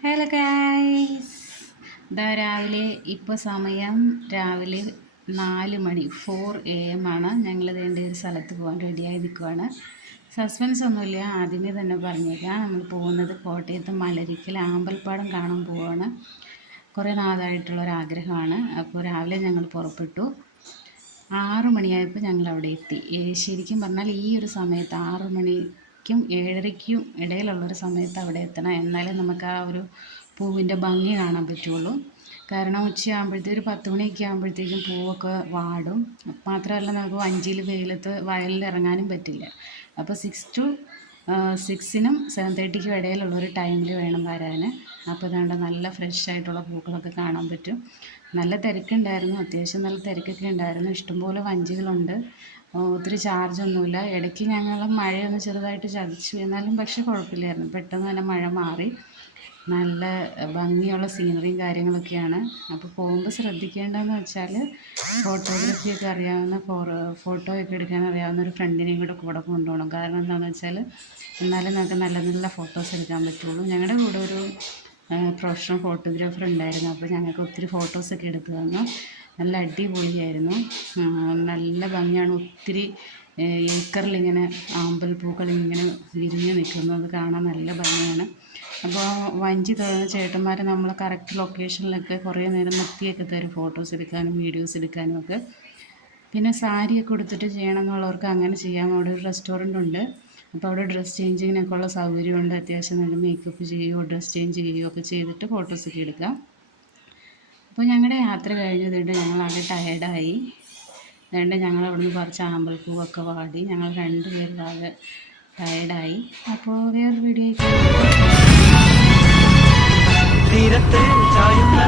Hello guys, ഇതാ രാവിലെ ഇപ്പോൾ സമയം രാവിലെ 4 മണി 4 AM ആണ്. ഞങ്ങൾ വേണ്ട ഒരു സ്ഥലത്ത് പോകാൻ റെഡിയായി നിൽക്കുവാണ്. സസ്പെൻസ് ഒന്നുമില്ല, ആദ്യമേ തന്നെ പറഞ്ഞേക്കാം. നമ്മൾ പോകുന്നത് കോട്ടയത്ത് മലരിക്കൽ ആമ്പൽപ്പാടം കാണാൻ പോവുകയാണ്. കുറേ നാളായിട്ടുള്ളൊരാഗ്രഹമാണ്. അപ്പോൾ രാവിലെ ഞങ്ങൾ പുറപ്പെട്ടു. 6 മണിയായപ്പോൾ ഞങ്ങൾ അവിടെ എത്തി. ശരിക്കും പറഞ്ഞാൽ ഈ ഒരു സമയത്ത് 6 മണിക്കും 7:30ക്കും ഇടയിലുള്ളൊരു സമയത്ത് അവിടെ എത്തണം, എന്നാലേ നമുക്ക് ആ ഒരു പൂവിൻ്റെ ഭംഗി കാണാൻ പറ്റുള്ളൂ. കാരണം ഉച്ചയാകുമ്പോഴത്തേക്കും ഒരു 10 മണിയൊക്കെ ആകുമ്പോഴത്തേക്കും പൂവൊക്കെ വാടും. മാത്രമല്ല നമുക്ക് വഞ്ചിയിൽ വെയിലത്ത് വയലിൽ ഇറങ്ങാനും പറ്റില്ല. അപ്പോൾ 6-നും 7:30ക്കും ഇടയിലുള്ളൊരു ടൈമിൽ വേണം വരാൻ. അപ്പോൾ അതുകൊണ്ട് നല്ല ഫ്രഷ് ആയിട്ടുള്ള പൂക്കളൊക്കെ കാണാൻ പറ്റും. നല്ല തിരക്കുണ്ടായിരുന്നു, അത്യാവശ്യം നല്ല തിരക്കൊക്കെ ഉണ്ടായിരുന്നു. ഇഷ്ടംപോലെ വഞ്ചികളുണ്ട്. ഒത്തിരി ചാർജൊന്നുമില്ല. ഇടയ്ക്ക് ഞങ്ങൾ മഴയൊന്ന് ചെറുതായിട്ട് ചതിച്ചു, എന്നാലും പക്ഷെ കുഴപ്പമില്ലായിരുന്നു. പെട്ടെന്ന് തന്നെ മഴ മാറി. നല്ല ഭംഗിയുള്ള സീനറിയും കാര്യങ്ങളൊക്കെയാണ്. അപ്പോൾ പോകുമ്പോൾ ശ്രദ്ധിക്കേണ്ടതെന്ന് വെച്ചാൽ ഫോട്ടോഗ്രാഫിയൊക്കെ അറിയാവുന്ന ഫോട്ടോയൊക്കെ എടുക്കാൻ അറിയാവുന്ന ഒരു ഫ്രണ്ടിനെയും കൂടെ കൊണ്ടുപോകണം. കാരണം എന്താണെന്ന് വെച്ചാൽ എന്നാലും നമുക്ക് നല്ല നല്ല ഫോട്ടോസ് എടുക്കാൻ പറ്റുള്ളൂ. ഞങ്ങളുടെ കൂടെ ഒരു പ്രൊഫഷണൽ ഫോട്ടോഗ്രാഫർ ഉണ്ടായിരുന്നു. അപ്പോൾ ഞങ്ങൾക്ക് ഒത്തിരി ഫോട്ടോസൊക്കെ എടുത്തു തന്നു. നല്ല അടിപൊളിയായിരുന്നു. നല്ല ഭംഗിയാണ്. ഒത്തിരി ഏക്കറിലിങ്ങനെ ആമ്പൽപ്പൂക്കൾ ഇങ്ങനെ വിരിഞ്ഞ് നിൽക്കുന്നത് കാണാൻ നല്ല ഭംഗിയാണ്. അപ്പോൾ വഞ്ചി തുഴയുന്ന ചേട്ടന്മാർ നമ്മൾ കറക്റ്റ് ലൊക്കേഷനിലൊക്കെ കുറേ നേരം നിർത്തിയൊക്കെ തരും ഫോട്ടോസ് എടുക്കാനും വീഡിയോസ് എടുക്കാനും ഒക്കെ. പിന്നെ സാരിയൊക്കെ ഉടുത്തിട്ട് ചെയ്യണം എന്നുള്ളവർക്ക് അങ്ങനെ ചെയ്യാം. അവിടെ ഒരു റെസ്റ്റോറൻ്റ് ഉണ്ട്. അപ്പോൾ അവിടെ ഡ്രസ്സ് ചേഞ്ചിങ്ങിനൊക്കെ ഉള്ള സൗകര്യമുണ്ട്. അത്യാവശ്യം നല്ല മേക്കപ്പ് ചെയ്യുകയോ ഡ്രസ്സ് ചേഞ്ച് ചെയ്യുകയോ ഒക്കെ ചെയ്തിട്ട് ഫോട്ടോസൊക്കെ എടുക്കാം. അപ്പോൾ ഞങ്ങളുടെ യാത്ര കഴിഞ്ഞതുകൊണ്ട് ഞങ്ങളാകെ ടയേർഡായി. അതുകൊണ്ട് ഞങ്ങൾ അവിടുന്ന് കുറച്ച് ആമ്പൽപ്പൂവൊക്കെ വാടി. ഞങ്ങൾ 2 പേരും ആകെ ടയേർഡായി. അപ്പോൾ വേറൊരു വീഡിയോ തീരത്ത് ചായുന്ന